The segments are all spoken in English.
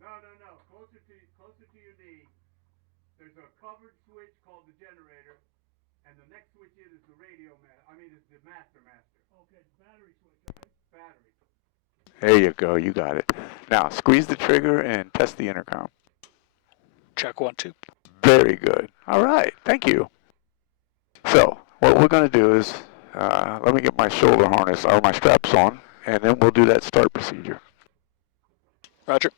No. Closer to your knee. There's a covered switch called the generator, and the next switch is the radio is the master. Okay, battery switch, okay? Battery. There you go, you got it. Now, squeeze the trigger and test the intercom. Check 1, 2. Very good. All right, thank you. So, what we're going to do is, let me get my shoulder harness or my straps on, and then we'll do that start procedure. Roger.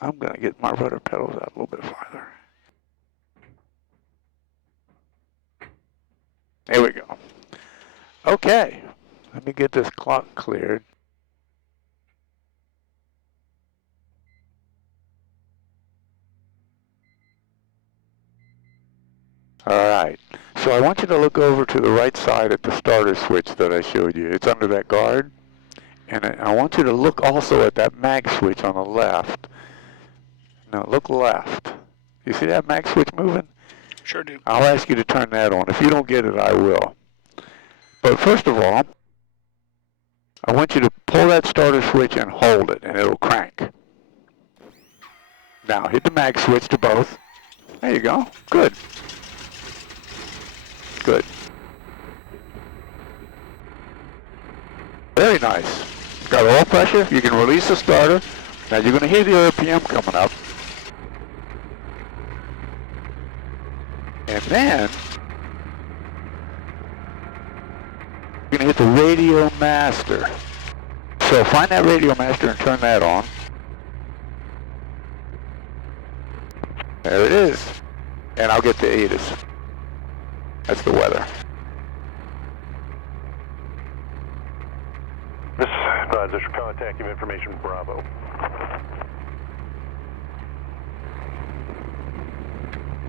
I'm going to get my rudder pedals out a little bit farther. There we go. Okay, let me get this clock cleared. All right, so I want you to look over to the right side at the starter switch that I showed you. It's under that guard. And I want you to look also at that mag switch on the left. Now look left. You see that mag switch moving? Sure do. I'll ask you to turn that on. If you don't get it, I will. But first of all, I want you to pull that starter switch and hold it, and it'll crank. Now hit the mag switch to both. There you go. Good. Good. Very nice. Got oil pressure. You can release the starter. Now you're going to hear the RPM coming up. And then you're going to hit the radio master. So find that radio master and turn that on. There it is. And I'll get the ATIS. That's the weather. This advisor for contact you information Bravo.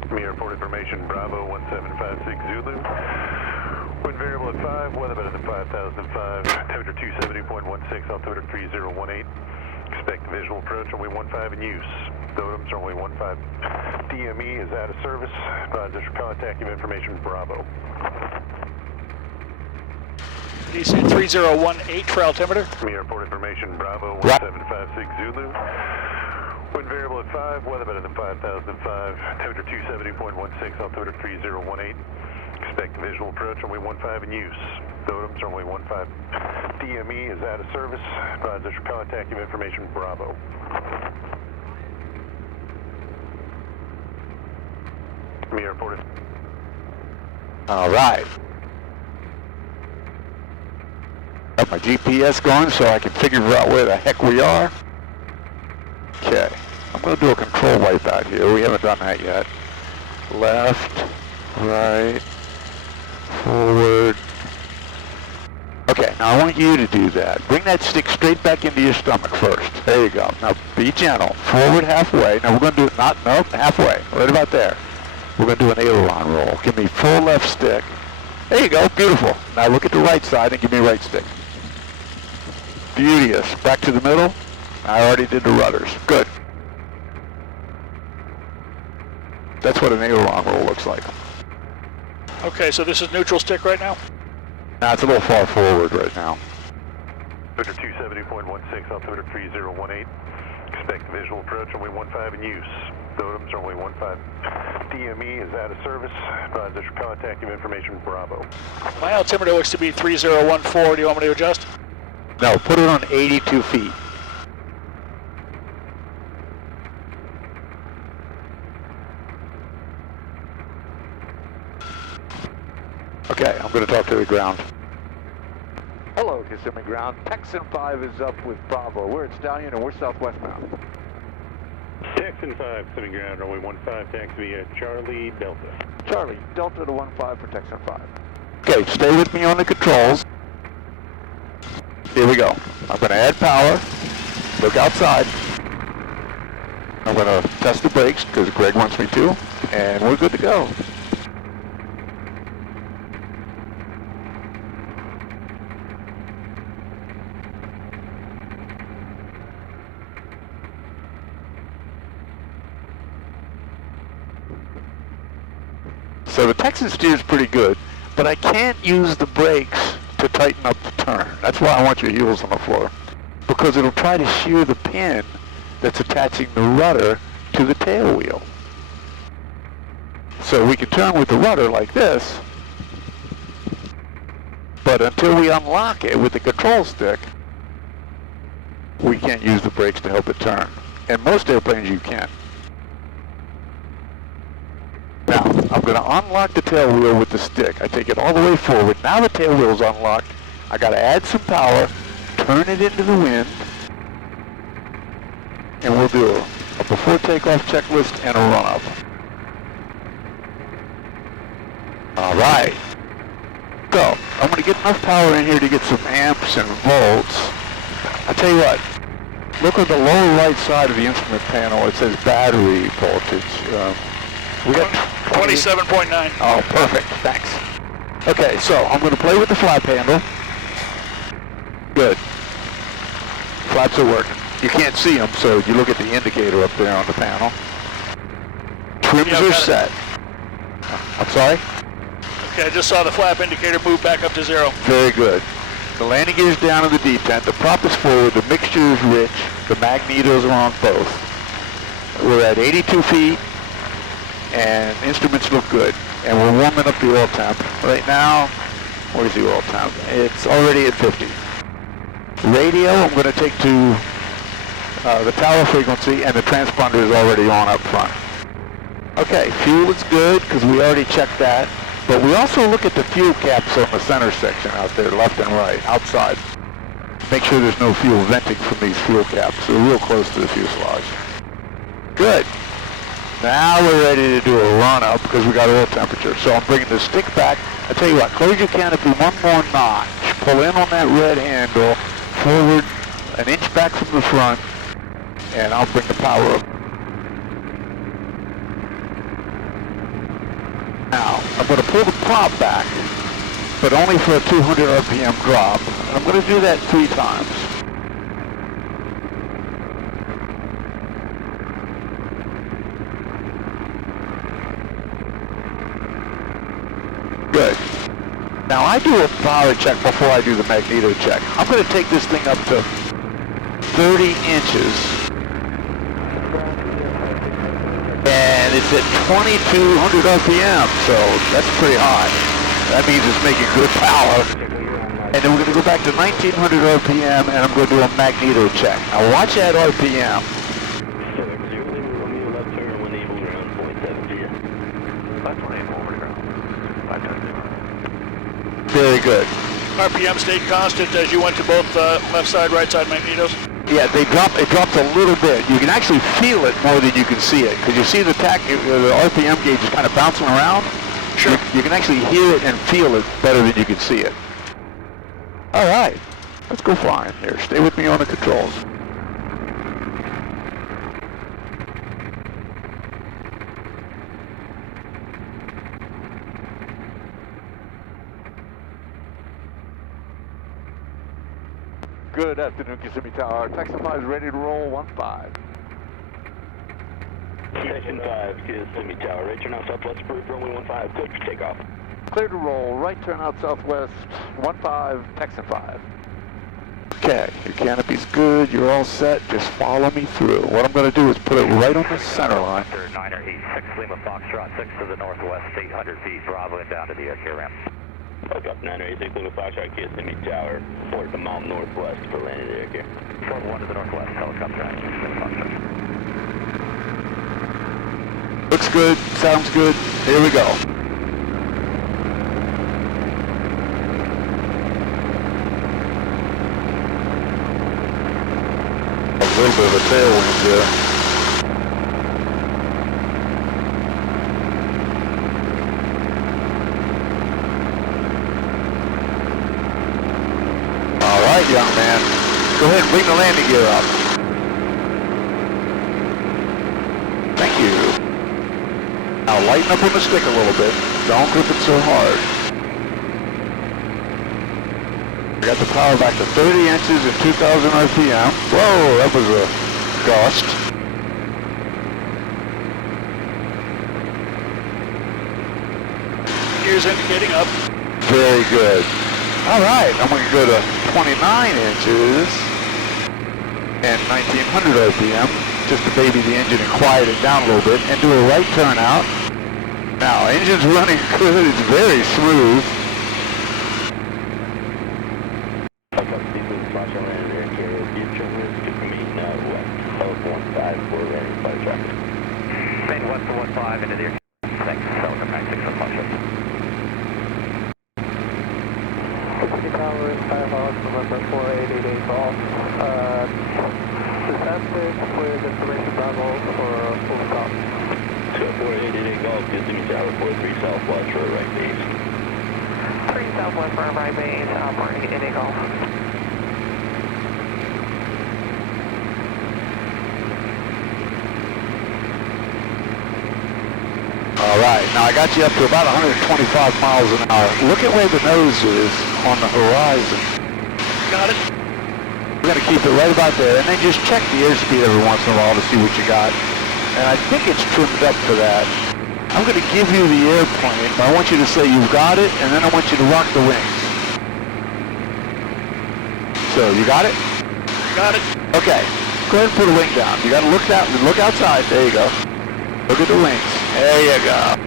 Me report information Bravo 1756 Zulu. Wind variable at 5, weather better than 5005. Temperature 270.16, altimeter 3018. Expect visual approach runway 15 in use. Dodoms runway 15. DME is out of service. Advisor for contact you information Bravo. DC 3018 for altimeter. Me report information Bravo 1756 Zulu. Wind variable at 5, weather better than 5005. Temperature 270.16, altimeter 3018. Expect visual approach runway 15 in use. Dodoms runway 15. DME is out of service. Advisor for contact you information Bravo. Me reported. All right. Got my GPS going so I can figure out where the heck we are. Okay. I'm going to do a control wipe out here. We haven't done that yet. Left, right, forward. Okay, now I want you to do that. Bring that stick straight back into your stomach first. There you go. Now be gentle. Forward halfway. Now we're going to do it halfway. Right about there. We're going to do an aileron roll. Give me full left stick. There you go. Beautiful. Now look at the right side and give me right stick. Beauteous. Back to the middle. I already did the rudders. Good. That's what an aileron roll looks like. Okay, so this is neutral stick right now? Now it's a little far forward right now. Temperature 270.16, altimeter 3018. Expect visual approach runway 15 in use. Dotems runway 15. DME is out of service. Advise us your contact and information Bravo. My altimeter looks to be 3014. Do you want me to adjust? No, put it on 82 feet. Okay, I'm going to talk to the ground. Hello, Kissimmee Ground. Texan 5 is up with Bravo. We're at Stallion and we're southwest bound. Texan 5, Kissimmee Ground, runway 15, taxi via Charlie Delta. Charlie, Delta to 15 for Texan 5. Okay, stay with me on the controls. Here we go. I'm going to add power. Look outside. I'm going to test the brakes because Greg wants me to. And we're good to go. So the Texan steers pretty good, but I can't use the brakes to tighten up the turn. That's why I want your heels on the floor, because it'll try to shear the pin that's attaching the rudder to the tail wheel. So we can turn with the rudder like this, but until we unlock it with the control stick, we can't use the brakes to help it turn. And most airplanes you can. Now, I'm going to unlock the tail wheel with the stick. I take it all the way forward. Now the tail wheel is unlocked. I got to add some power, turn it into the wind, and we'll do a before takeoff checklist and a run-up. All right. So, I'm going to get enough power in here to get some amps and volts. I'll tell you what. Look on the lower right side of the instrument panel. It says battery voltage. We got 27.9. Oh, perfect. Thanks. Okay, so I'm going to play with the flap handle. Good. Flaps are working. You can't see them, so you look at the indicator up there on the panel. Trims are set. I'm sorry? Okay, I just saw the flap indicator move back up to 0. Very good. The landing gear's down in the detent. The prop is forward. The mixture is rich. The magnetos are on both. We're at 82 feet. And instruments look good, and we're warming up the oil temp. Right now, what is the oil temp? It's already at 50. Radio, I'm going to take to the tower frequency, and the transponder is already on up front. Okay, fuel is good, because we already checked that, but we also look at the fuel caps on the center section out there, left and right, outside. Make sure there's no fuel venting from these fuel caps. They're real close to the fuselage. Good. Now we're ready to do a run-up because we got oil temperature. So I'm bringing the stick back. I tell you what, close your canopy one more notch. Pull in on that red handle, forward an inch back from the front, and I'll bring the power up. Now, I'm going to pull the prop back, but only for a 200 RPM drop. I'm going to do that 3 times. Good. Now I do a power check before I do the magneto check. I'm going to take this thing up to 30 inches. And it's at 2200 RPM, so that's pretty high. That means it's making good power. And then we're going to go back to 1900 RPM and I'm going to do a magneto check. Now watch that RPM. Very good. RPM stayed constant as you went to both left side, right side magnetos? Yeah, it dropped a little bit. You can actually feel it more than you can see it. Because you see the RPM gauge is kind of bouncing around. Sure. You can actually hear it and feel it better than you can see it. All right, let's go flying here. Stay with me on the controls. Good afternoon, Kissimmee Tower. Texan 5 is ready to roll 15. Texan 5, Kissimmee Tower. Right turn out southwest approved, runway 15, cleared for takeoff. Clear to roll, right turn out southwest, 15, Texan 5. Okay, your canopy's good, you're all set, just follow me through. What I'm going to do is put it right on the center line. After 9er Heat 6 Lima Foxtrot 6 to the northwest, 800 feet, Bravo and down to the air ramp. Okay, 9er 6 Lima Foxtrot, Kissimmee Tower, 4 to Mount Northwest for landing the air care. 4-1 to the northwest, helicopter 9 Lima Foxtrot. Looks good, sounds good, here we go. A little bit of a tailwind there. All right, young man. Go ahead and bring the landing gear up. Thank you. Now lighten up on the stick a little bit. Don't grip it so hard. We got the power back to 30 inches at 2,000 RPM. Whoa, that was a gust. Gears indicating up. Very good. All right, I'm going to go to 29 inches and 1,900 RPM just to baby the engine and quiet it down a little bit and do a right turn out. Now, engine's running good. It's very smooth. Main west to 15 into the air. Thanks, helicopter 96 for function. City Tower, Firehawk, November 4888 Golf. Disaster with information Bravo for full stop. So 4888 Golf, Kissimmee Tower, 43 southwest for a right base. 3 southwest for a right base, operating in a Golf. All right, now I got you up to about 125 miles an hour. Look at where the nose is on the horizon. Got it. We're going to keep it right about there, and then just check the airspeed every once in a while to see what you got. And I think it's trimmed up for that. I'm going to give you the airplane, but I want you to say you've got it, and then I want you to rock the wings. So, you got it? Got it. Okay, go ahead and put a wing down. You got to look outside. There you go. Look at the wings. There you go.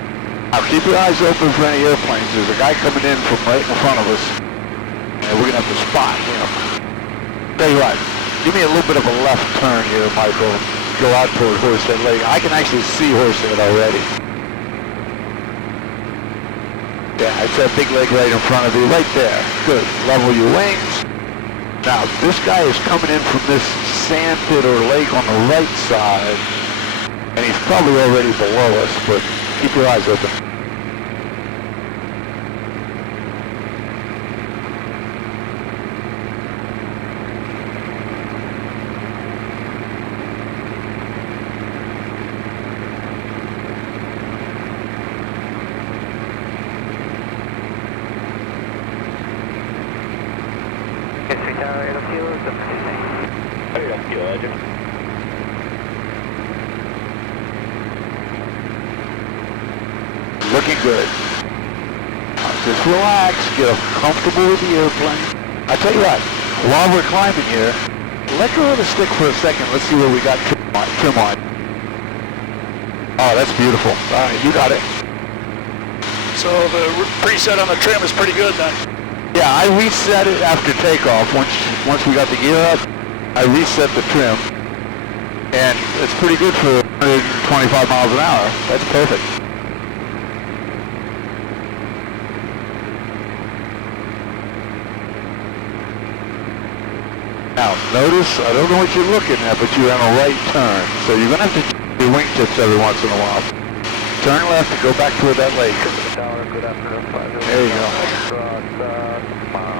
Now keep your eyes open for any airplanes. There's a guy coming in from right in front of us. And we're going to have to spot him. Tell you what, give me a little bit of a left turn here, Michael. Go out toward Horsehead Lake. I can actually see Horsehead already. Yeah, it's that big lake right in front of you. Right there. Good. Level your wings. Now, this guy is coming in from this sand pit or lake on the right side. And he's probably already below us, but keep your eyes open. City Tower, 8 of fuel, 8 of fuel, Roger. Looking good. Just relax, get comfortable with the airplane. I tell you what, while we're climbing here, let go of the stick for a second. Let's see where we got trim on. Oh, that's beautiful. All right, you got it. So the preset on the trim is pretty good then. Yeah, I reset it after takeoff. Once we got the gear up, I reset the trim. And it's pretty good for 125 miles an hour. That's perfect. Now, notice, I don't know what you're looking at, but you're on a right turn. So you're going to have to check your wingtips every once in a while. Turn left and go back toward that lake. There you go.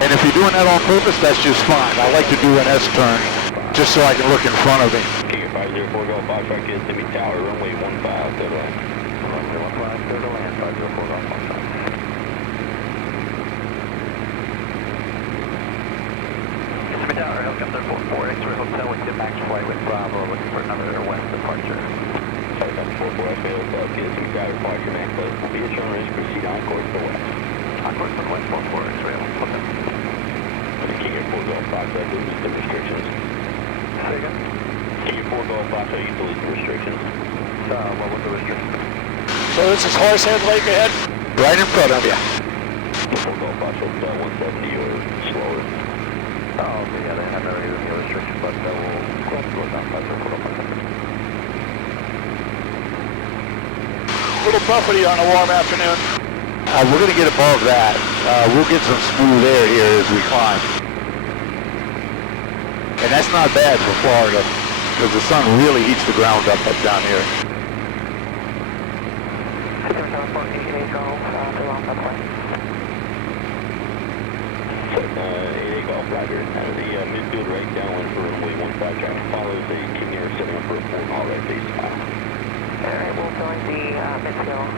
And if you're doing that on purpose, that's just fine. I like to do an S-turn, just so I can look in front of him. King 504 Golf Foxtrot, Kissimmee Tower, runway 15, clear to land. Runway 15, clear to land, 504 Golf Foxtrot. Kissimmee Tower, helicopter 44, X-ray Hotel with max flight with Bravo, looking for another west departure. Helicopter 44, X-ray Hotel, Kissimmee Tower, departure max flight. Be assured, proceed on course to the west. On course to the west, 44, X-ray Hotel. King Air 4 Golf Fox, I lose the restrictions. Say again? King Air 4 Golf Fox, I used to lose the restrictions. What was the restriction? So this is Horsehead Lake ahead? Right in front of you. 4 Golf Fox, 170 or slower. Oh, okay, yeah, they have already given me a restriction, but we'll go down by the A little buffety on a warm afternoon. We're going to get above that. We'll get some smooth air here as we climb. And that's not bad for Florida, because the sun really heats the ground up down here. Takeoff, Roger. Out of the midfield right downwind for runway 15 traffic follows a King Air setting up for a 4 all right base mile. Alright, we'll join the midfield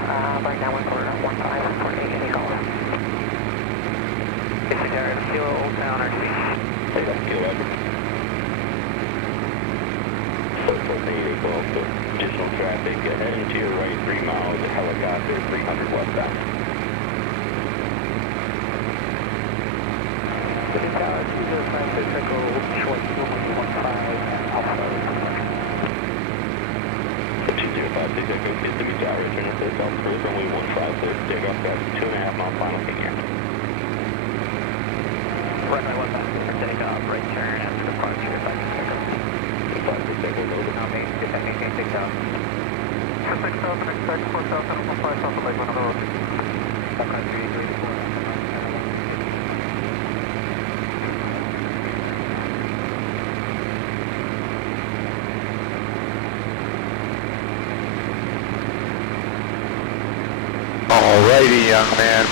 right now with order 15 for 88 Golf. It's a Derek, Kilo Old Town RC. Takeoff, Kilo Roger. Circle 88 Golf, additional traffic heading to your right 3 miles, a helicopter 300 westbound. City Tower, 205 Echo, short 215, Alpha. 2056 Echo, Kissimmee Tower, return to South Coast, runway 15, takeoff traffic, 2.5 mile final King Air. Runway 15, takeoff, right turn after departure, 56 Echo. 56 Echo, loaded. Now maintain takeoff. 6,000, expect 4,000, 15 South Lake, one other road. Okay, 384. Alrighty, young man.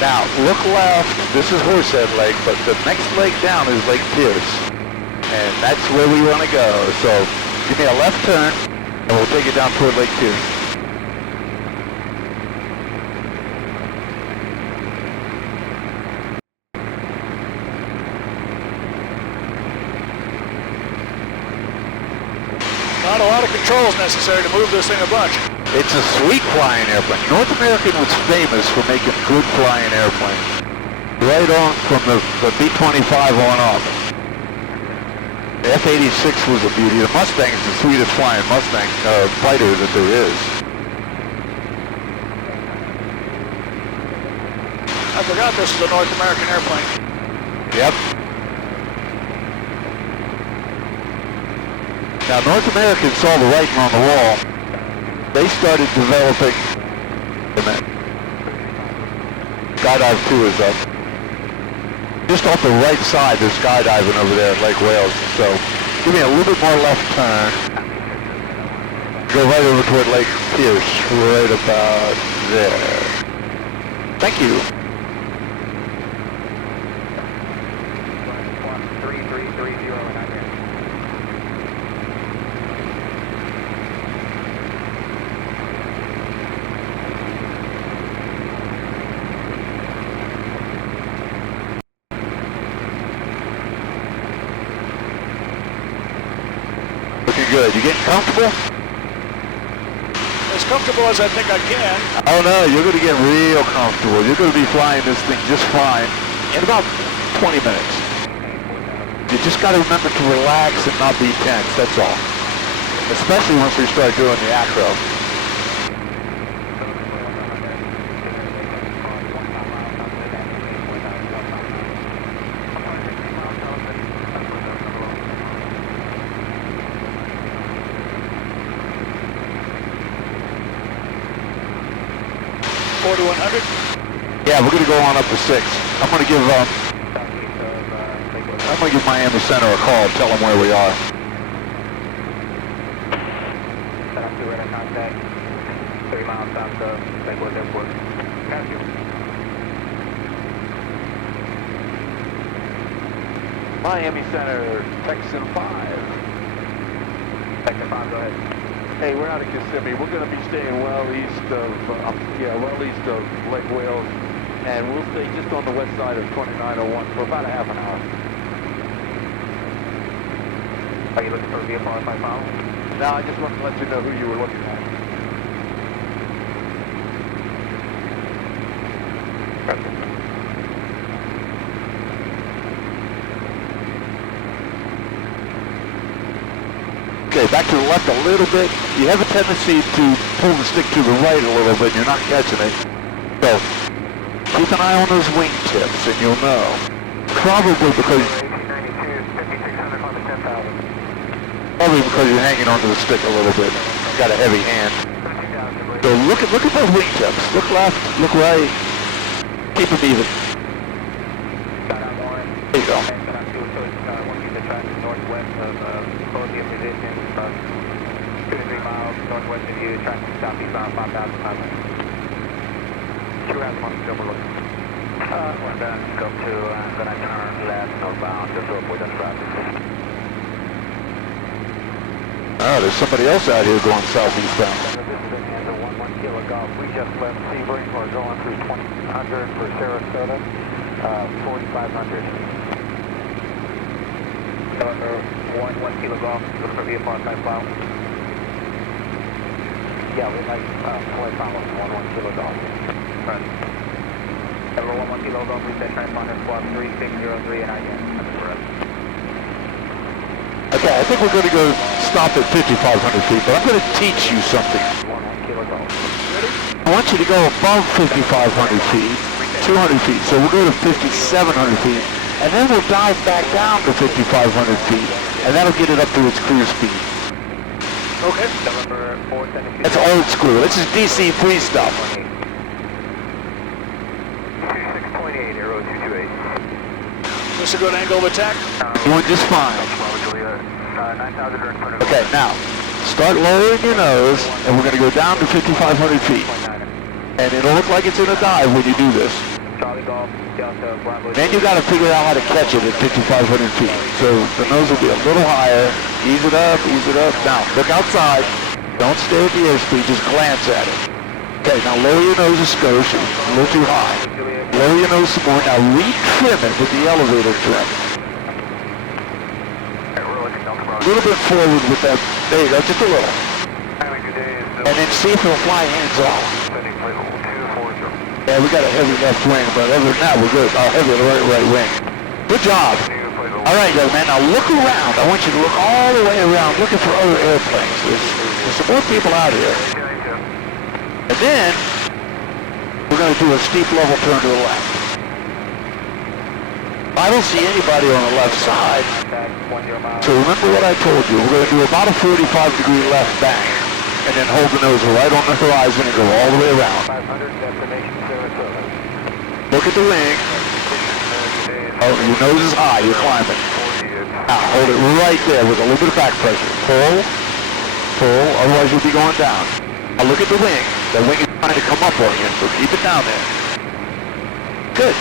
Now, look left. This is Horsehead Lake, but the next lake down is Lake Pierce. And that's where we want to go. So, give me a left turn, and we'll take it down toward Lake Pierce. Not a lot of controls necessary to move this thing a bunch. It's a sweet flying airplane. North American was famous for making good flying airplanes. Right on from the B-25 on up. The F-86 was a beauty. The Mustang's the sweetest flying Mustang fighter that there is. I forgot this is a North American airplane. Yep. Now, North American saw the writing on the wall. They started developing, Skydive 2 is up. Just off the right side, they're skydiving over there at Lake Wales. So, give me a little bit more left turn. Go right over toward Lake Pierce, right about there. Thank you. 3330 and I'm in. Good. You getting comfortable? As comfortable as I think I can. Oh no, you're going to get real comfortable. You're going to be flying this thing just fine in about 20 minutes. You just got to remember to relax and not be tense, that's all. Especially once we start doing the acro. Yeah, we're going to go on up to 6. I'm going to give Miami Center a call, tell them where we are. Set up to radar contact, 30 miles south of Lake Wales Airport. Got you. Miami Center, Texan 5. Texan 5, go ahead. Hey, we're out of Kissimmee. We're going to be staying well east of Lake Wales, and we'll stay just on the west side of 2901 for about a half an hour. Are you looking for a VFR 5 mile? No, I just wanted to let you know who you were looking at. Okay, back to the left a little bit. You have a tendency to pull the stick to the right a little bit. You're not catching it. So keep an eye on those wing tips, and you'll know. Probably because you're hanging onto the stick a little bit. You've got a heavy hand. So look at those wing tips. Look left, look right. Keep them even. There you go. Northwest of Columbia position, 2 to 3 miles northwest of you, traffic southeastbound 5,500. 2 rounds on the overlook. We're going to go to, going to turn left northbound to avoid the traffic. Oh, there's somebody else out here going southeastbound. This is a 11 Kilo Golf. We just left Sebring. We're going through 2000 for Sarasota, 4500. 1 Kilo Golf, looking for VFR type file. Yeah, we like flight follow 1 Kilo Golf. Right. 1 Kilo Golf, we set transponder squad 3603 and IN. That's correct. Okay, I think we're going to go stop at 5,500 feet, but I'm going to teach you something. 1 Kilo Golf. I want you to go above 5,500 feet, 200 feet, so we'll go to 5,700 feet. And then we'll dive back down to 5,500 feet, and that'll get it up to its cruise speed. Okay. November 472. That's old school. This is DC-3 stuff. 26.8, Aero 228. This a good angle of attack? Doing just fine. Okay, now, start lowering your nose, and we're going to go down to 5,500 feet. And it'll look like it's in a dive when you do this. Then you got to figure out how to catch it at 5,500 feet. So the nose will be a little higher. Ease it up, ease it up. Now, look outside. Don't stare at the airspeed, just glance at it. Okay, now lower your nose a skosh. It's a little too high. Lower your nose some more. Now re-trim it with the elevator trim. A little bit forward with that. There you go, just a little. And then see if it'll fly hands off. Yeah, we got a heavy left wing, but other than that, we're good. Heavy right wing. Good job. All right, young man, now look around. I want you to look all the way around, looking for other airplanes. There's some more people out here. And then, we're going to do a steep level turn to the left. I don't see anybody on the left side. So remember what I told you. We're going to do about a 45-degree left bang. And then hold the nose right on the horizon and go all the way around. Look at the wing. Oh, your nose is high, you're climbing. Now, hold it right there with a little bit of back pressure. Pull, pull, otherwise you'll be going down. Now look at the wing. The wing is trying to come up on you, so keep it down there. Good.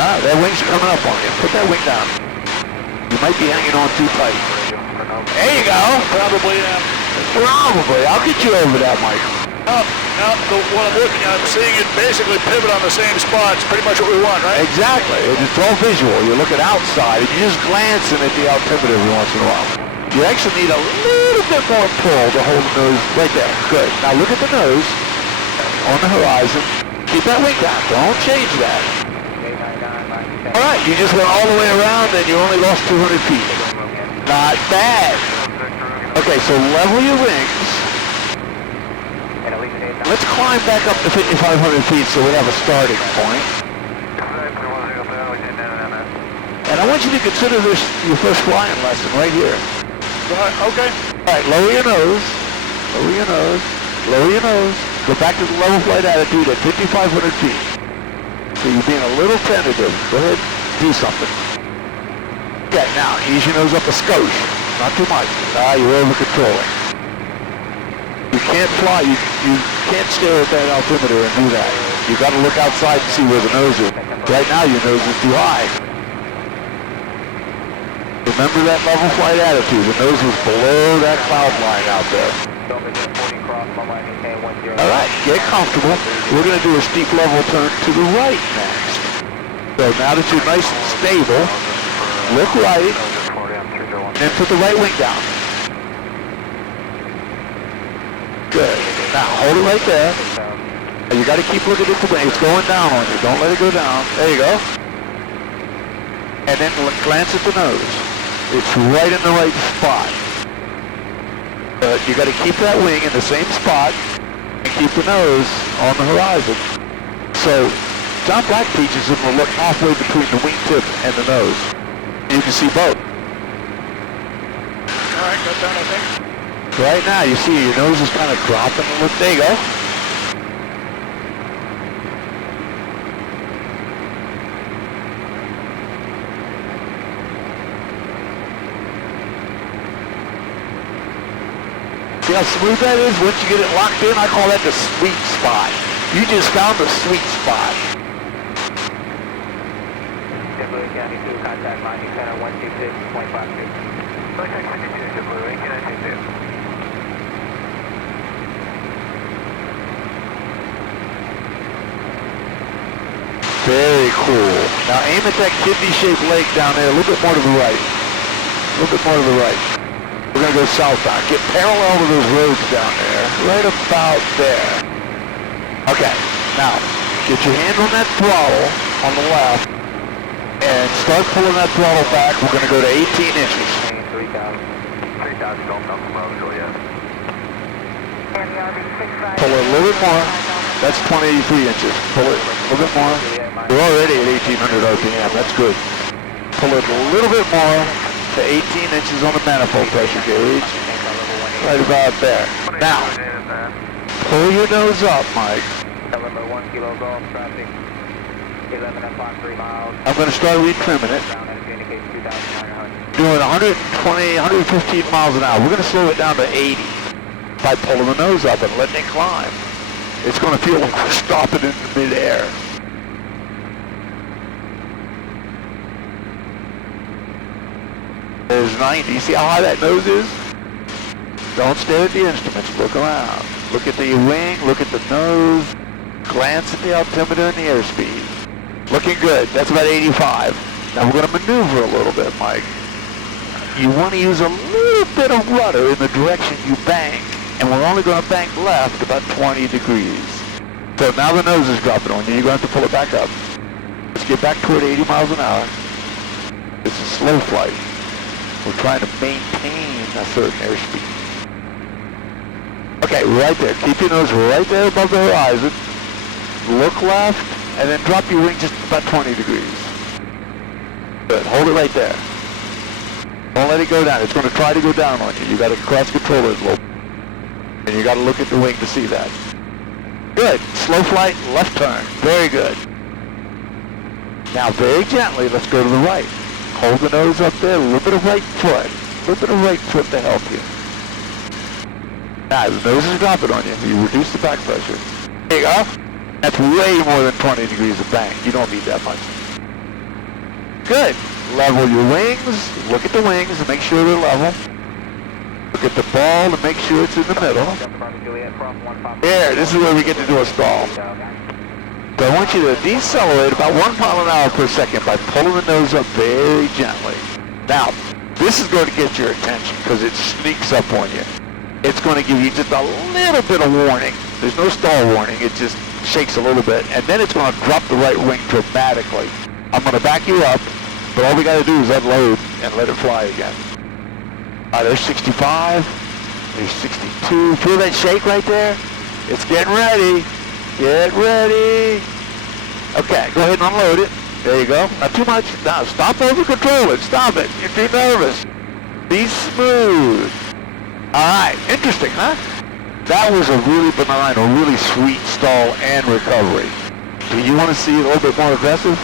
That wing's coming up on you. Put that wing down. You might be hanging on too tight. There you go. Probably am. Probably. I'll get you over that, Mike. Now, what I'm looking at, I'm seeing it basically pivot on the same spot. It's pretty much what we want, right? Exactly. It's all visual. You're looking outside, and you're just glancing at the altimeter every once in a while. You actually need a little bit more pull to hold the nose right there. Good. Now look at the nose on the horizon. Keep that wing down. Don't change that. All right. You just went all the way around, and you only lost 200 feet. Not bad. Okay, so level your wings. Let's climb back up to 5,500 feet so we have a starting point. And I want you to consider this your first flying lesson right here. Okay. All right, lower your nose. Lower your nose. Lower your nose. Go back to the level flight attitude at 5,500 feet. So you're being a little tentative. Go ahead, do something. Okay, now ease your nose up a skosh. Not too much. You're over controlling. You can't fly. You can't stare at that altimeter and do that. You got to look outside and see where the nose is. Right now, your nose is too high. Remember that level flight attitude. The nose was below that cloud line out there. All right, get comfortable. We're going to do a steep level turn to the right next. So now that you're nice and stable, look right. And put the right wing down. Good. Now hold it right there. And you got to keep looking at the wing. It's going down on you. Don't let it go down. There you go. And then glance at the nose. It's right in the right spot. But you got to keep that wing in the same spot and keep the nose on the horizon. So John Black teaches them to look halfway between the wingtip and the nose. You can see both. All right, got down, I think. Right now, you see your nose is kind of dropping a little. There you go. See how smooth that is? Once you get it locked in, I call that the sweet spot. You just found the sweet spot. Louis County 2, contact line center 126.52. Contact 22, Louis County 2. Very cool. Now aim at that kidney-shaped lake down there, a little bit more to the right. A little bit more to the right. We're going to go southbound. Get parallel to those roads down there, right about there. Okay, now get your hand on that throttle on the left and start pulling that throttle back. We're going to go to 18 inches. 3,000 Gulf Alpha Bravo, yes. Pull it a little bit more. That's 2083 inches. Pull it a little bit more. You're already at 1800 RPM. That's good. Pull it a little bit more to 18 inches on the manifold pressure gauge. Right about there. Now, pull your nose up, Mike. November 1 Kilo Golf, traffic 11 and 3 miles. I'm going to start retrimming it. Doing 120, 115 miles an hour. We're going to slow it down to 80 by pulling the nose up and letting it climb. It's going to feel like we're stopping in midair. There's 90. See how high that nose is? Don't stare at the instruments. Look around. Look at the wing. Look at the nose. Glance at the altimeter and the airspeed. Looking good. That's about 85. Now we're going to maneuver a little bit, Mike. You want to use a little bit of rudder in the direction you bank. And we're only going to bank left about 20 degrees. So now the nose is dropping on you. You're going to have to pull it back up. Let's get back toward 80 miles an hour. It's a slow flight. We're trying to maintain a certain airspeed. Okay, right there. Keep your nose right there above the horizon. Look left, and then drop your wing just about 20 degrees. Good. Hold it right there. Don't let it go down. It's going to try to go down on you. You got to cross control it a little. And you got to look at the wing to see that. Good. Slow flight, left turn. Very good. Now, very gently, let's go to the right. Hold the nose up there, a little bit of right foot. A little bit of right foot to help you. Now, the nose is dropping on you. You reduce the back pressure. There you go. That's way more than 20 degrees of bank. You don't need that much. Good. Level your wings. Look at the wings and make sure they're level. Look at the ball and make sure it's in the middle. There, this is where we get to do a stall. So I want you to decelerate about 1 mile an hour per second by pulling the nose up very gently. Now, this is going to get your attention because it sneaks up on you. It's going to give you just a little bit of warning. There's no stall warning. It just shakes a little bit. And then it's going to drop the right wing dramatically. I'm going to back you up, but all we got to do is unload and let it fly again. There's 65. There's 62. Feel that shake right there? It's getting ready. Get ready. Okay, go ahead and unload it. There you go. Not too much. Now, stop over-controlling. Stop it. You're too nervous. Be smooth. All right. Interesting, huh? That was a really benign, a really sweet stall and recovery. Do you want to see a little bit more aggressive?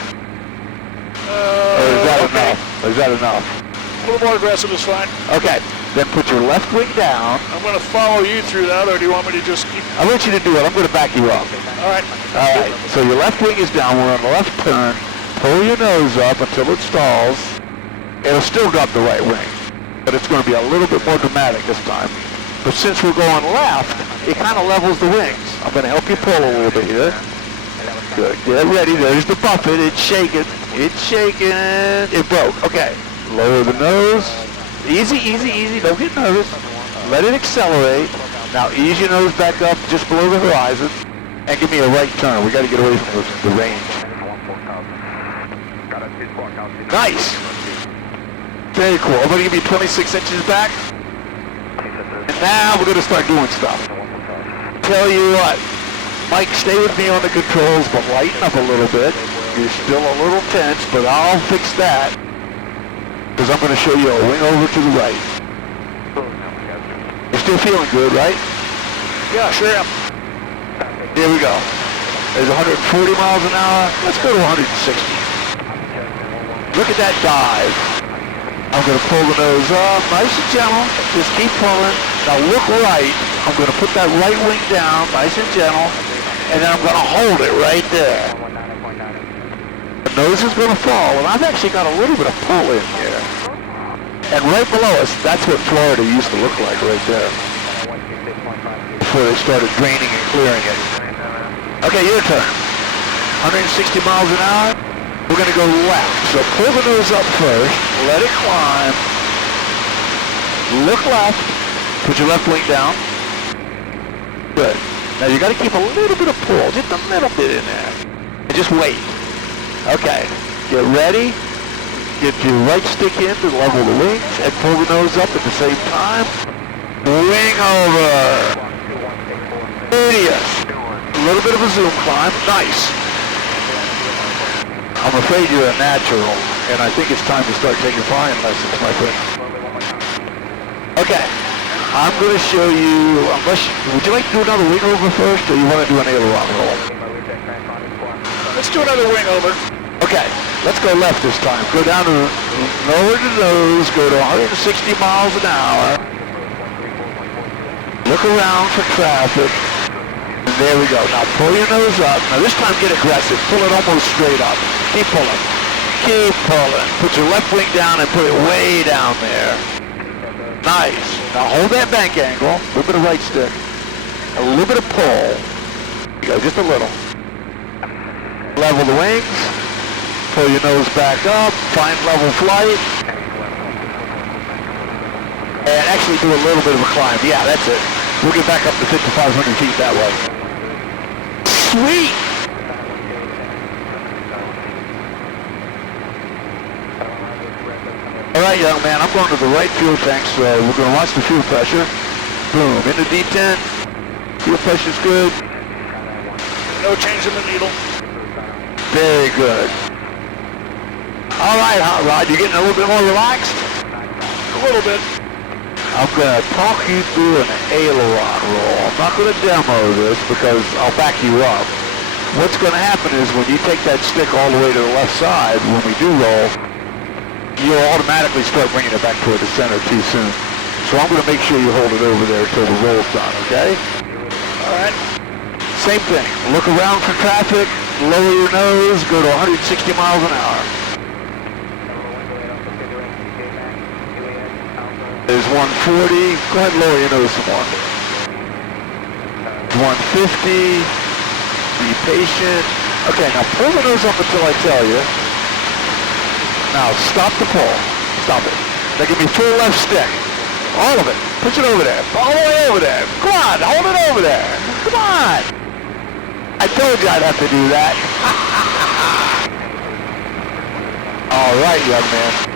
Or is that enough? Or is that enough? A little more aggressive is fine. Okay. Then put your left wing down. I'm going to follow you through that, or do you want me to just keep... I want you to do it. I'm going to back you up. All right. All right. So your left wing is down. We're on the left turn. Pull your nose up until it stalls. It'll still drop the right wing, but it's going to be a little bit more dramatic this time. But since we're going left, it kind of levels the wings. I'm going to help you pull a little bit here. Good. Get ready. There's the buffet. It's shaking. It's shaking. It broke. Okay. Lower the nose. Easy, easy, easy. Don't get nervous. Let it accelerate. Now ease your nose back up just below the horizon and give me a right turn. We got to get away from the range. Nice. Very cool. I'm going to give you 26 inches back. Now we're gonna start doing stuff. Tell you what, Mike, stay with me on the controls, but lighten up a little bit. You're still a little tense, but I'll fix that. Because I'm gonna show you a wing over to the right. You're still feeling good, right? Yeah, sure am. Here we go. There's 140 miles an hour. Let's go to 160. Look at that dive. I'm going to pull the nose up, nice and gentle. Just keep pulling. Now look right. I'm going to put that right wing down, nice and gentle. And then I'm going to hold it right there. The nose is going to fall, and I've actually got a little bit of pull in here. And right below us, that's what Florida used to look like right there. Before they started draining and clearing it. Okay, your turn. 160 miles an hour. We're going to go left. So pull the nose up first. Let it climb. Look left. Put your left wing down. Good. Now you got to keep a little bit of pull. Just a little bit in there. And just wait. Okay. Get ready. Get your right stick in to level the wings and pull the nose up at the same time. Wing over. Radius. A little bit of a zoom climb. Nice. I'm afraid you're a natural, and I think it's time to start taking flying lessons, my friend. Okay. I'm going to show you, would you like to do another wing over first, or you want to do an aileron roll? Let's do another wing over. Okay, let's go left this time. Go down to lower the nose, go to 160 miles an hour. Look around for traffic. And there we go. Now pull your nose up. Now this time get aggressive. Pull it almost straight up. Keep pulling. Keep pulling. Put your left wing down and put it way down there. Nice. Now hold that bank angle. A little bit of right stick. A little bit of pull. There you go, just a little. Level the wings. Pull your nose back up. Find level flight. And actually do a little bit of a climb. Yeah, that's it. We'll get back up to 5,500 feet that way. Sweet! All right, young man, I'm going to the right fuel tank, so we're going to watch the fuel pressure. Boom, in the D10. Fuel pressure's good. No change in the needle. Very good. All right, Hot Rod, you getting a little bit more relaxed? A little bit. I'm going to talk you through an aileron roll. I'm not going to demo this because I'll back you up. What's going to happen is when you take that stick all the way to the left side, when we do roll, you'll automatically start bringing it back toward the center too soon. So I'm going to make sure you hold it over there till the roll's done, okay? All right. Same thing. Look around for traffic, lower your nose, go to 160 miles an hour. There's 140. Go ahead and lower your nose some more. 150. Be patient. Okay, now pull the nose up until I tell you. Now stop the pull. Stop it. Now give me full left stick. All of it. Push it over there. All the way over there. Come on, hold it over there. Come on. I told you I'd have to do that. All right, young man.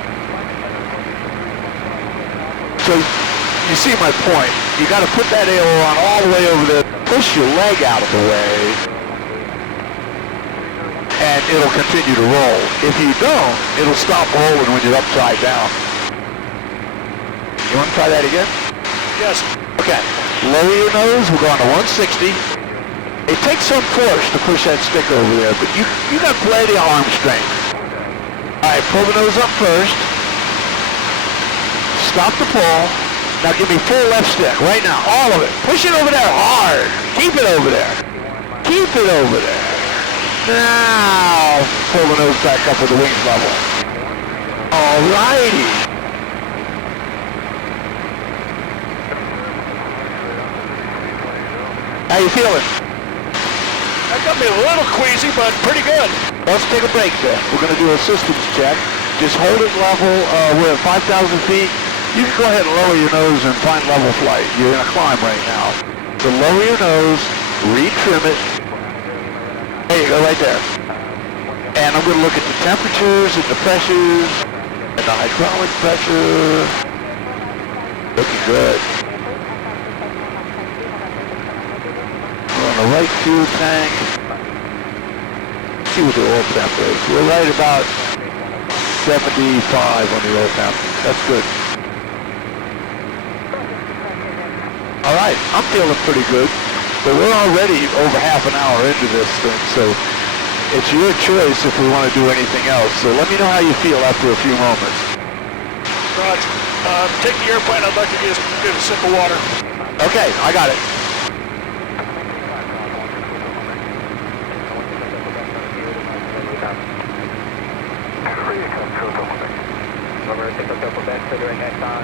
So you see my point. You got to put that aileron all the way over there. Push your leg out of the way. And it'll continue to roll. If you don't, it'll stop rolling when you're upside down. You want to try that again? Yes. Okay. Lower your nose. We're going to 160. It takes some force to push that stick over there, but you got plenty of arm strength. All right, pull the nose up first. Stop the pull. Now give me full left stick right now. All of it. Push it over there hard. Keep it over there. Keep it over there. Now, pull the nose back up with the wings level. All righty. How you feeling? That got me a little queasy, but pretty good. Let's take a break there. We're going to do a systems check. Just hold it level. We're at 5,000 feet. You can go ahead and lower your nose and find level flight. You're in a climb right now. So lower your nose, retrim it. There you go, right there. And I'm going to look at the temperatures and the pressures and the hydraulic pressure. Looking good. fuel tank. Let's see what the oil temp is. We're right about 75 on the oil temp. That's good. All right, I'm feeling pretty good. But we're already over half an hour into this thing, so it's your choice if we want to do anything else. So let me know how you feel after a few moments. Roger. Take the airplane. I'd like to get a sip of water. Okay, I got it. Over Takeoff Delta Quebec, considering Exxon,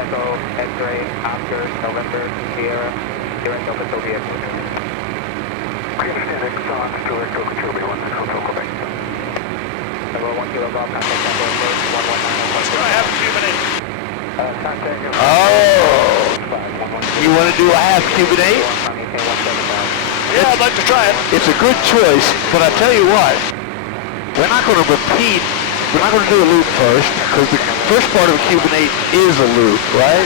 Echo, X-ray, Oscar, November, Sierra, Sierra Delta Soviet. We understand Exxon, direct Delta Charlie 1, Takeoff Quebec. Number 1 kilo golf, contact number 119. Let's go. I have a Cuban Eight. Oh! You want to do a half Cuban Eight? Yeah, I'd like to try it. It's a good choice, but I tell you what, we're not going to repeat. We're not going to do a loop first, because the first part of a Cuban 8 is a loop, right?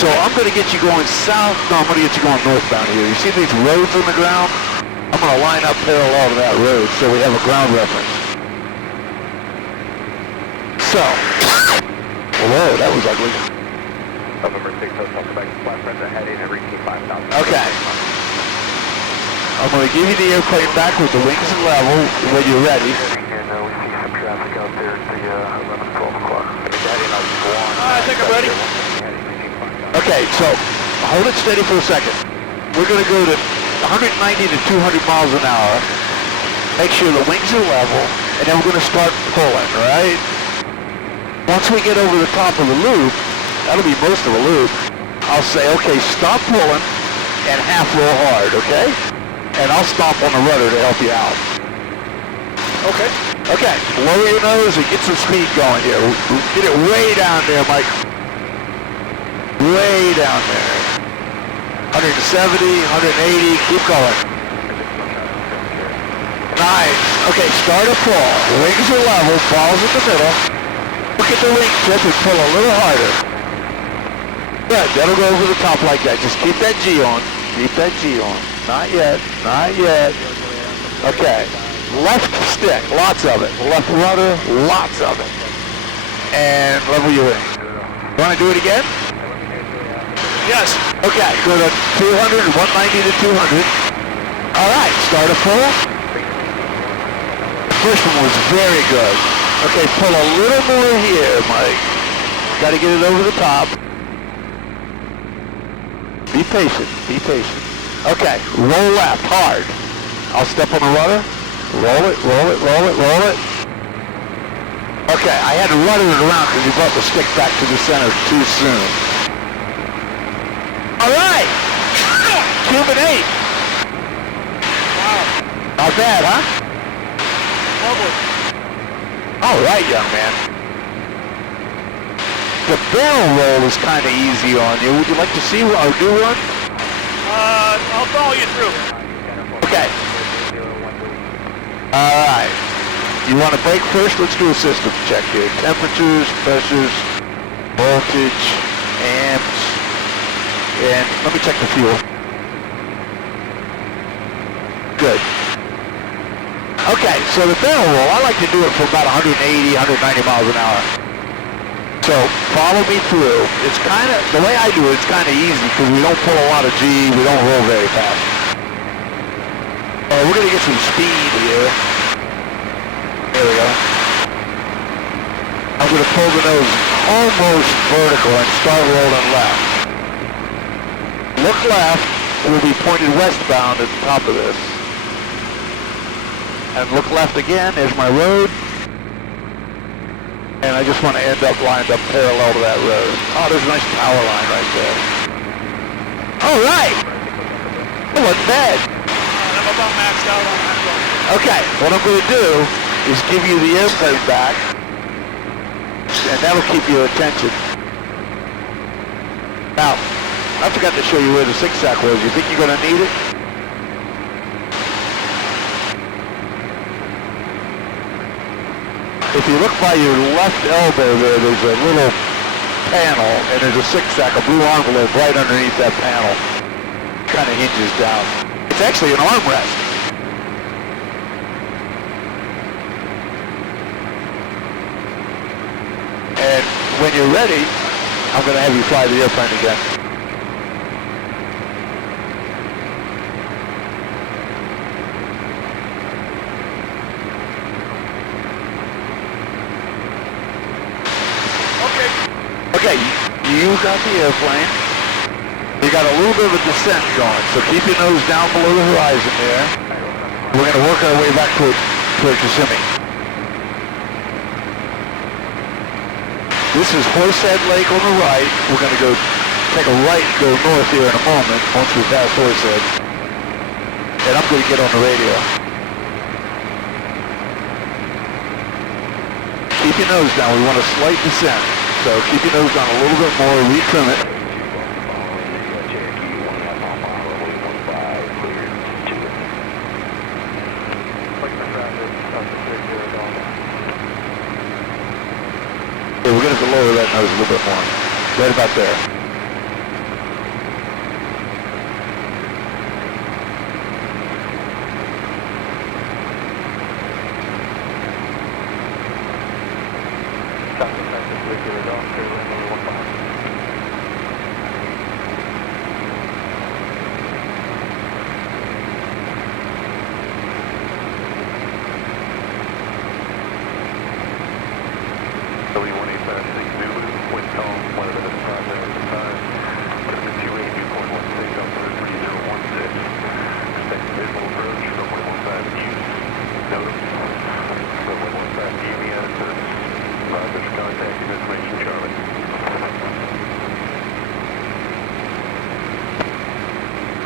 So I'm going to get you going south. No, I'm going to get you going northbound here. You see these roads on the ground? I'm going to line up parallel to that road so we have a ground reference. So, whoa, that was ugly. November 6 Hotel Quebec, flat front heading and reaching 5,000. Okay. I'm going to give you the airplane back with the wings level when you're ready. Traffic out there at the 11, 12 o'clock. I think I'm ready. Okay, so hold it steady for a second. We're going to go to 190 to 200 miles an hour. Make sure the wings are level, and then we're going to start pulling, right? Once we get over the top of the loop, that'll be most of the loop, I'll say, okay, stop pulling and half roll hard, okay? And I'll stop on the rudder to help you out. Okay. Okay, lower your nose and get some speed going here. Get it way down there, Mike. Way down there. 170, 180, keep going. Nice. Okay, start a pull. Wings are level, balls in the middle. Look at the wing tip and pull a little harder. Good, that'll go over the top like that. Just keep that G on. Keep that G on. Not yet, not yet. Okay. Left stick, lots of it. Left rudder, lots of it. And level your wing. Want to do it again? Yes. Okay, go to 200, 190 to 200. All right, start a pull. The first one was very good. Okay, pull a little more here, Mike. Got to get it over the top. Be patient, be patient. Okay, roll left, hard. I'll step on the rudder. Roll it, roll it, roll it, roll it. Okay, I had to rudder it around because you brought the stick back to the center too soon. All right! Cuban 8. Wow. Not bad, huh? Lovely. All right, young man. The barrel roll is kind of easy on you. Would you like to see or do one? I'll follow you through. Okay. All right. You want to brake first? Let's do a system check here. Temperatures, pressures, voltage, amps, and let me check the fuel. Good. Okay, so the barrel roll, I like to do it for about 180, 190 miles an hour. So follow me through. It's kind of, the way I do it, it's kind of easy because we don't pull a lot of G, we don't roll very fast. We're going to get some speed here. There we go. I'm going to pull the nose almost vertical and start rolling left. Look left, we'll be pointed westbound at the top of this. And look left again, there's my road. And I just want to end up lined up parallel to that road. Oh, there's a nice power line right there. All right. That wasn't bad. I'm about maxed out on that one. Okay, what I'm going to do is give you the airplane back, and that'll keep your attention. Now, I forgot to show you where the zigzag was. You think you're going to need it? If you look by your left elbow there, there's a little panel, and there's a zigzag, a blue envelope right underneath that panel. Kind of hinges down. If It's actually an armrest. And when you're ready, I'm going to have you fly the airplane again. Okay, you got the airplane. You got a little bit of a descent going, so keep your nose down below the horizon there. We're going to work our way back toward Kissimmee. This is Horsehead Lake on the right. We're going to go take a right and go north here in a moment once we pass Horsehead. And I'm going to get on the radio. Keep your nose down. We want a slight descent. So keep your nose down a little bit more, retrim it. Yeah, we're going to have to lower that nose a little bit more. Right about there.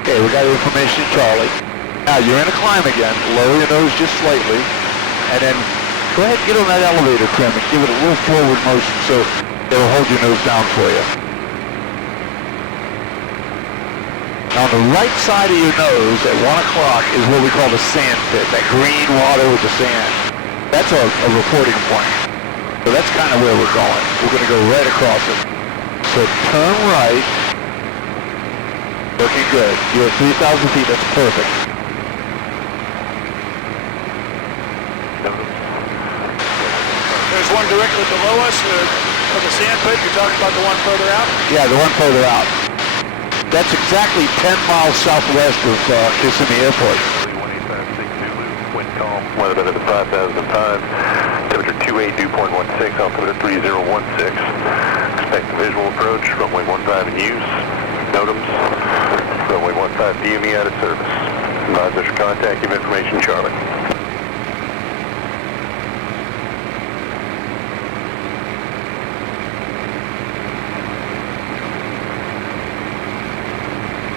Okay, we got information, Charlie. Now you're in a climb again. Lower your nose just slightly, and then go ahead and get on that elevator trim and give it a little forward motion so it'll hold your nose down for you. Now on the right side of your nose at 1 o'clock is what we call the sand pit, that green water with the sand. That's a reporting point. So that's kind of where we're going. We're going to go right across it. So turn right. Looking good. You're at 3,000 feet. That's perfect. There's one directly below us from the sand pit. You're talking about the one further out? Yeah, the one further out. That's exactly 10 miles southwest of Kissimmee Airport. 1856 Zulu, wind calm, weather better than 5,005, temperature 28, dew point 16, altimeter 3016. Expect a visual approach, runway 15 in use, NOTAMs, runway 15 DME out of service. Advise us your contact, give information, Charlie.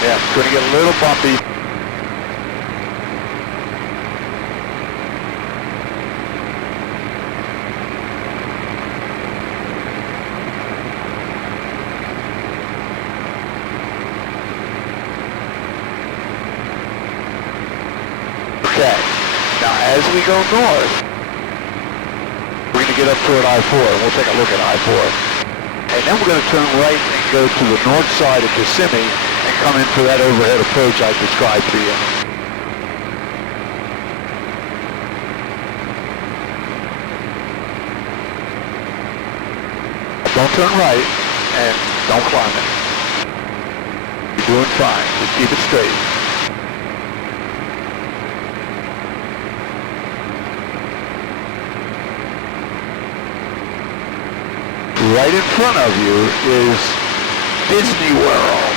Yeah, it's going to get a little bumpy. Okay, now as we go north, we're going to get up toward I-4, and we'll take a look at I-4. And then we're going to turn right and go to the north side of Kissimmee and come into that overhead approach I described to you. Don't turn right and don't climb it. You're doing fine. Just keep it straight. Right in front of you is Disney World.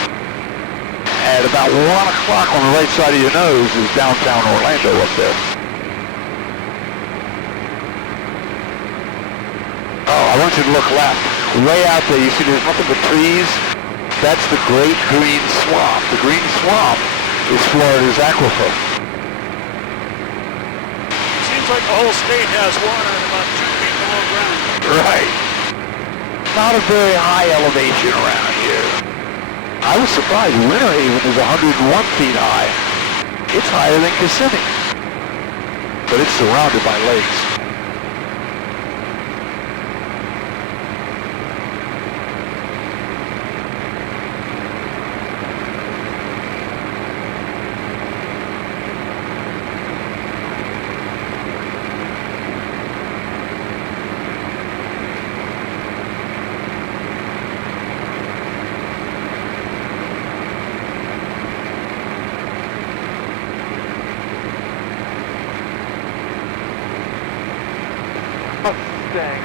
At about 1 o'clock on the right side of your nose is downtown Orlando up there. Oh, I want you to look left. Way out there, you see there's nothing but trees. That's the Great Green Swamp. The Green Swamp is Florida's aquifer. Seems like the whole state has water at about 2 feet below ground. Right. Not a very high elevation around here. I was surprised. Winter Haven is 101 feet high. It's higher than Kissimmee. But it's surrounded by lakes.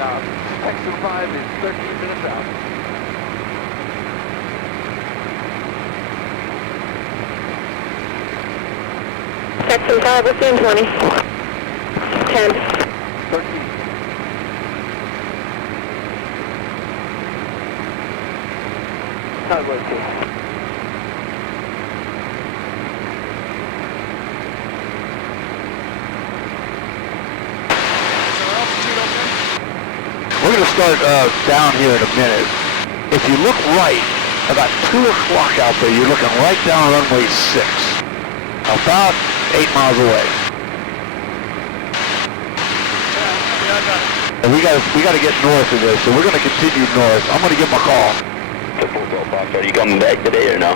Texan 5 is 13 minutes out. Texan 5, we'll see in 20. 10. 13. Sideways 2. We're going to start down here in a minute. If you look right, about 2 o'clock out there, you're looking right down runway 6. About 8 miles away. And we got to get north of this, so we're going to continue north. I'm going to give him a call. Are you coming back today or no?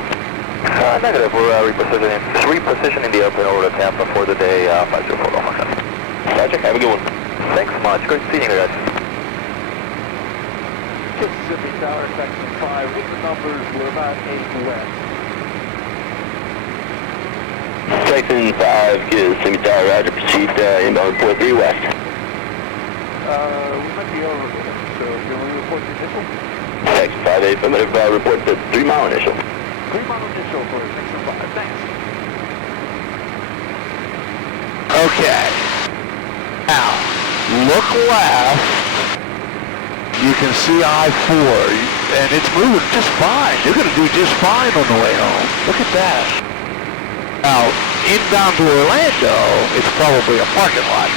Negative. We're repositioning the airplane over to Tampa for the day 504. Roger, have a good one. Thanks so much. Great seeing you guys. Mississippi Tower, Texan 5, with the numbers, we're about 8 left. Texan 5, give Mississippi Tower, roger, proceed inbound report 3 west. We might be over there, so can we report the initial? Texan 5, affirmative, report the 3 mile initial. 3 mile initial for Texan 5, thanks. Okay. Now, look left. You can see I-4, and it's moving just fine. You're going to do just fine on the way home. Look at that. Now, inbound to Orlando, it's probably a parking lot.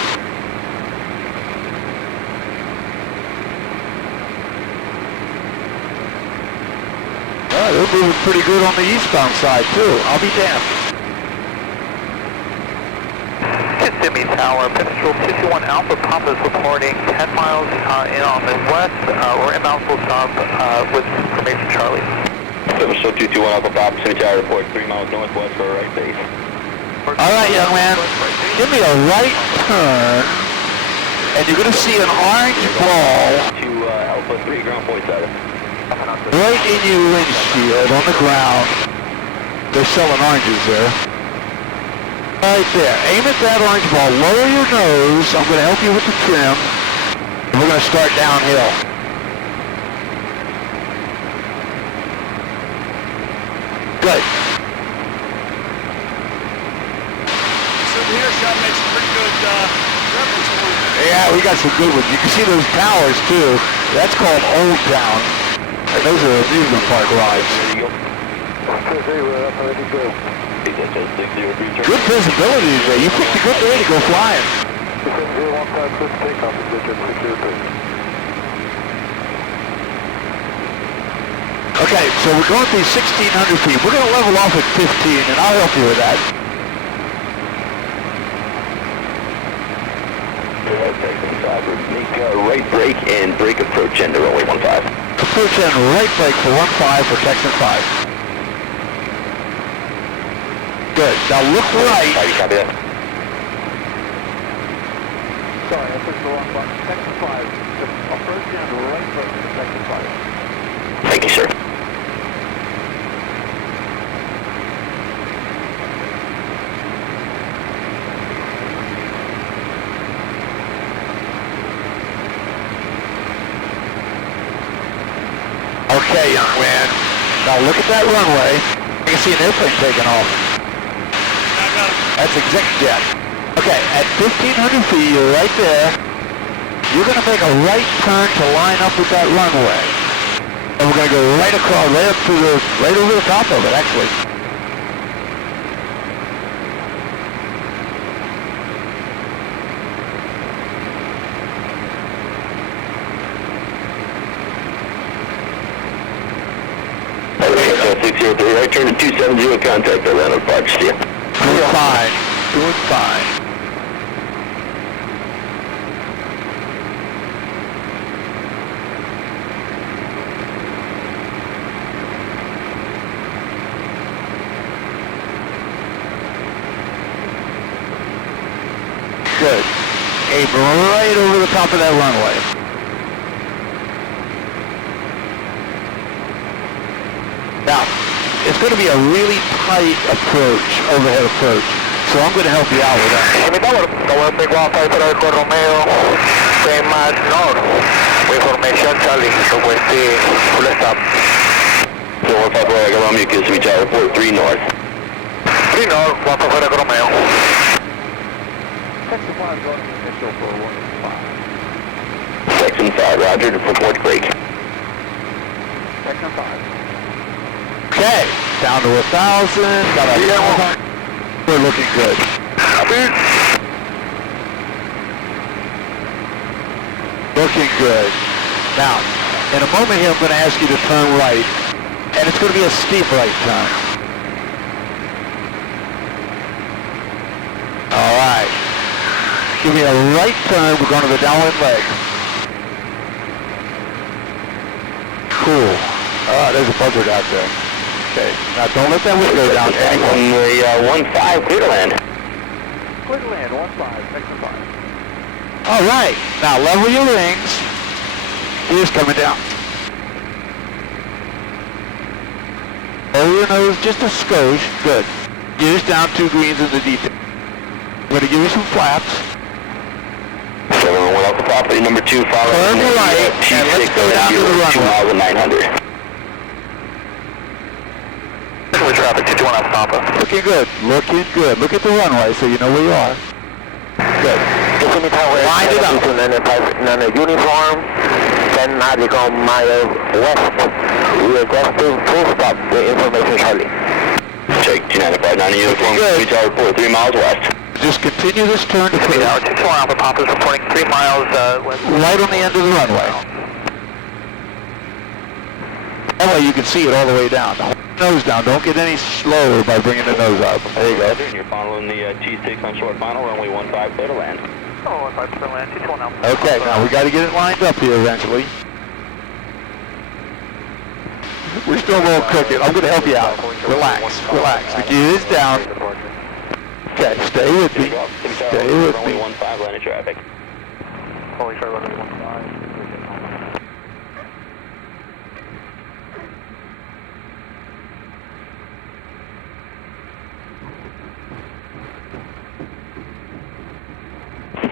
They're moving pretty good on the eastbound side, too. I'll be damned. Kissimmee Tower, Pistol 221 Alpha Papa is reporting 10 miles in on the west. We're inbound full stop with information Charlie. Pistol 221 Alpha Papa, Kissimmee Tower, report 3 miles northwest for a right base. All right, young man, give me a right turn, and you're going to see an orange ball To Alpha 3, ground 47. right in your windshield on the ground. They're selling oranges there. Right there. Aim at that orange ball. Lower your nose. I'm going to help you with the trim. We're going to start downhill. Good. Here, shot makes some pretty good reference points. Yeah, we got some good ones. You can see those towers, too. That's called Old Town. And those are amusement park rides. Good visibility today. You picked a good day to go flying. Okay, so we're going through 1,600 feet. We're going to level off at 15, and I'll help you with that. Make right brake and brake approach end to runway 15. Approach and right brake for 15 for Texan 5. Good. Now look right. How do you copy that? Sorry, I pushed the wrong button. Texan 5, approach and right brake for Texan 5. Thank you, sir. Okay, young man. Now look at that runway. You can see an airplane taking off. That's ExecJet. Okay, at 1,500 feet, you're right there. You're going to make a right turn to line up with that runway. And we're going to go right across, right over the top of it, actually. Right turn to 270, contact Atlanta Park, see ya. Doing fine. Doing fine. Good. Aim right over the top of that runway. Now, it's going to be a really tight approach, overhead approach, so I'm going to help you out with that. Big Wildfire, Romeo. Same as north. Information Charlie, request full stop. 415 Romeo, you can reach out report 3 north. 3 north, 155 Romeo. Texan 5 going initial for 115. Texan 5, roger, to report break. Texan 5. Okay, down to 1,000. Got a We're looking good. Looking good. Now, in a moment here, I'm going to ask you to turn right, and it's going to be a steep right turn. All right. Give me a right turn. We're going to the downwind leg. Cool. There's a buzzard out there. Okay. Now, don't let that wind go down. Runway 15, clear to land. Clear to land, 15, Texan 5. All right. Now, level your wings. Gears coming down. Over your nose, just a skosh. Good. Gears down, 2 greens in the detail. I'm going to give you some flaps. 711 off the property, number 2, follow. Turn right, and let's go down to the runway. 2 miles and 900. With traffic, 221 off Papa. Looking good. Looking good. Look at the runway so you know where you are. Good. Line it up. Uniform, 10 nautical miles west. Requesting full stop with information Charlie. Check 2959 uniform, reach out report 3 miles west. Just continue this turn to clear. 221 Alpha Papa is reporting 3 miles west. Right on the end of the runway. That way you can see it all the way down. Hold the nose down. Don't get any slower by bringing the nose up. There you go. And you're following the T-6 on short final, runway 15, clear to land. Oh, 15 clear to land, 221 Alpha. Okay, now we got to get it lined up here eventually. We're still a little crooked. I'm going to help you out. Relax, relax. The gear is down. Okay, stay with me. Stay with me. Runway 15, line of traffic. Holy shit, runway 15.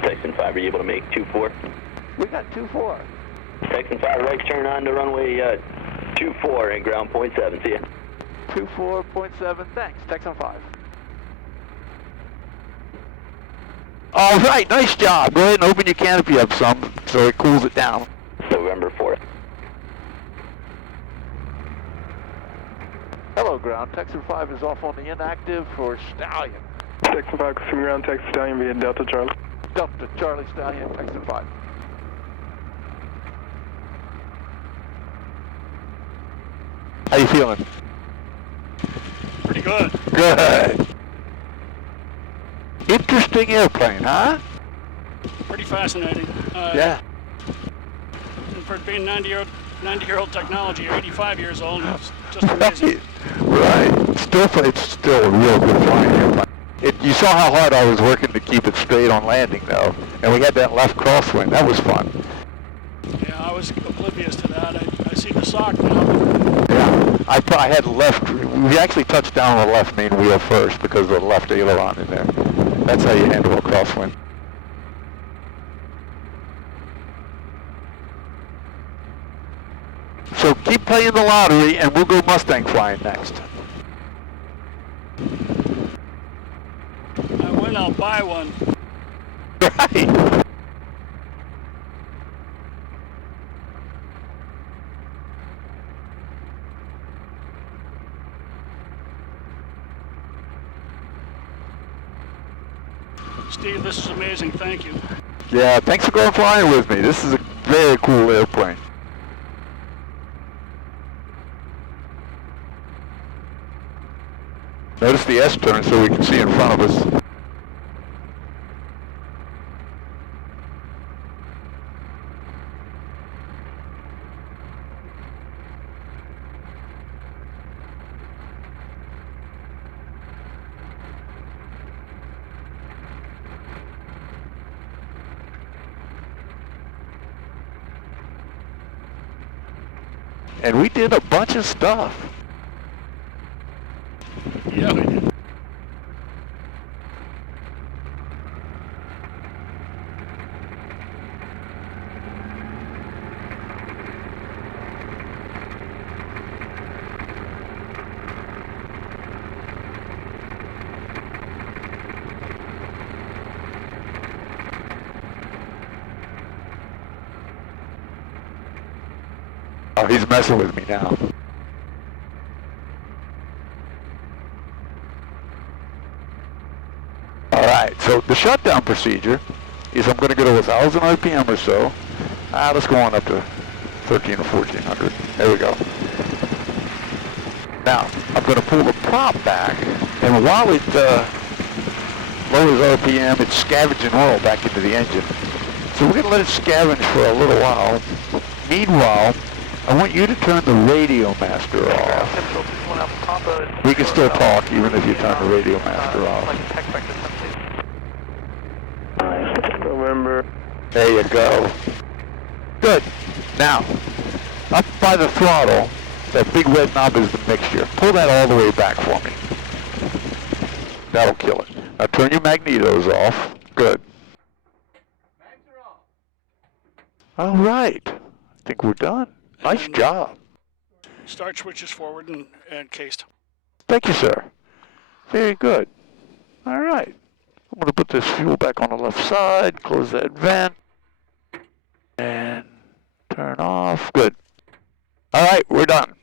Texan 5, are you able to make 24? We got 2-4. Texan 5, right turn on to runway 24 and ground point 7, see ya. 24.7, thanks, Texan 5. All right, nice job. Go ahead and open your canopy up some so it cools it down. November 4th. Hello, ground. Texan 5 is off on the inactive for Stallion. Texan 5, Cuban ground, Texas Stallion via Delta Charlie. Delta Charlie Stallion, Texan 5. How you feeling? Pretty good. Good. Interesting airplane, huh? Pretty fascinating. Yeah. And for it being 90-year-old technology, or 85 years old, it's just amazing. Right. It's still a real good flying airplane. You saw how hard I was working to keep it straight on landing, though. And we had that left crosswind. That was fun. Yeah, I was oblivious to that. I see the sock now. Yeah. I had left. We actually touched down on the left main wheel first because of the left aileron in there. That's how you handle a crosswind. So keep playing the lottery, and we'll go Mustang flying next. I win, I'll buy one. Right. Steve, this is amazing. Thank you. Yeah, thanks for going flying with me. This is a very cool airplane. Notice the S-turn so we can see in front of us. And we did a bunch of stuff. Yeah, we did. Oh, he's messing with me now. Alright, so the shutdown procedure is I'm going to go to 1,000 RPM or so. Let's go on up to 13 or 1400. There we go. Now, I'm going to pull the prop back, and while it lowers RPM, it's scavenging oil back into the engine. So we're going to let it scavenge for a little while. Meanwhile, I want you to turn the radio master off. We can still talk even if you turn the radio master off. November. There you go. Good. Now, up by the throttle, that big red knob is the mixture. Pull that all the way back for me. That'll kill it. Now turn your magnetos off. Good. All right. I think we're done. Nice job. Start switches forward and cased. Thank you, sir. Very good. All right. I'm going to put this fuel back on the left side, close that vent, and turn off. Good. All right, we're done.